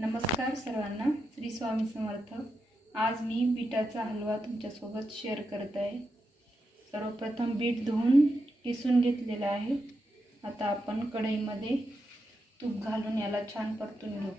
नमस्कार सर्वांना श्री स्वामी समर्थ. आज मी बीटाचा हलवा तुमच्यासोबत शेअर करत आहे. सर्वप्रथम बीट धुवून किसून घेतलेलं आहे. आता आपण कढईमध्ये तूप घालून याला छान परतून घेऊ.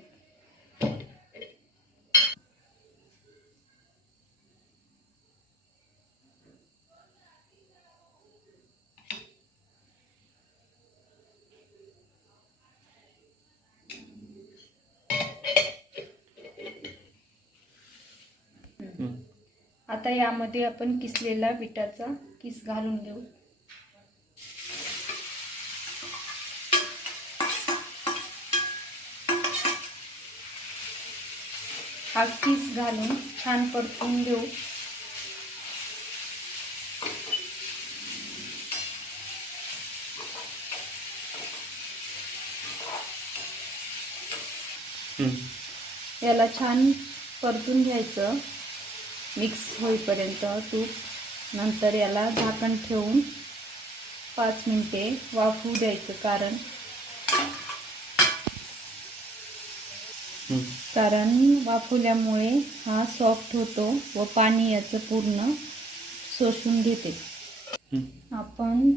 आता यामध्ये आपण किसलेला बिटाचा किस घालून घेऊ. हा किस घालून छान परतून घेऊ. याला छान परतून घ्यायचं. मिक्स होईपर्यंत तूप नंतर याला झाकण ठेवून पाच मिनटे वाफवू द्यायचं कारण कारण वाफवल्यामुळे हा सॉफ्ट होतो व पाणी याचं पूर्ण शोषून घेते. आपण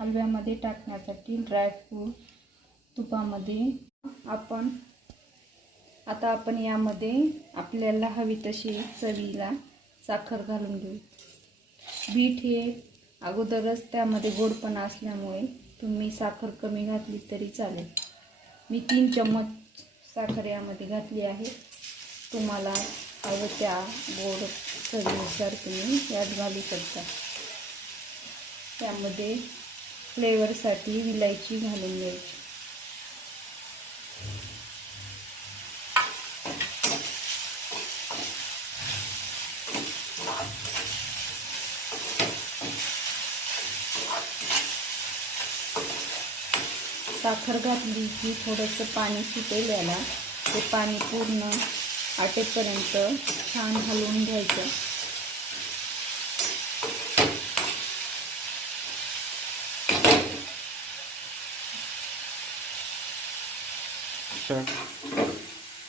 हलव्यामध्ये टाकण्यासाठी ड्रायफ्रूट तुपामध्ये आपण आता आपण यामध्ये आपल्याला हवी तशी चवीला साखर घालून घेऊ. बीट हे अगोदरच त्यामध्ये गोडपणा असल्यामुळे तुम्ही साखर कमी घातली तरी चालेल. मी तीन चम्मच साखर यामध्ये घातली आहे. तुम्हाला हवं त्या गोड चवीनुसार तुम्ही यात घालू शकता. त्यामध्ये फ्लेवरसाठी विलायची घालून घ्यायची. साखर घातली की थोडंसं पाणी सुटेल याला. ते पाणी पूर्ण आटेपर्यंत छान हलवून घ्यायचं.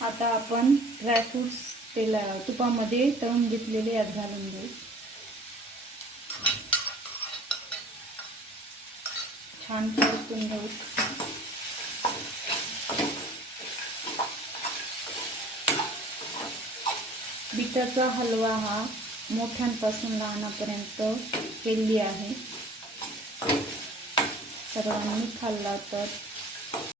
आता आपण ड्रायफ्रुट्स तेला तुपामध्ये तळून घेतलेले यात घालून घेऊ. छान परतून घेऊ. बिटाचा हलवा हा मोठ्यांपासून लहानापर्यंत केली आहे. सर्वांनी खाल्ला तर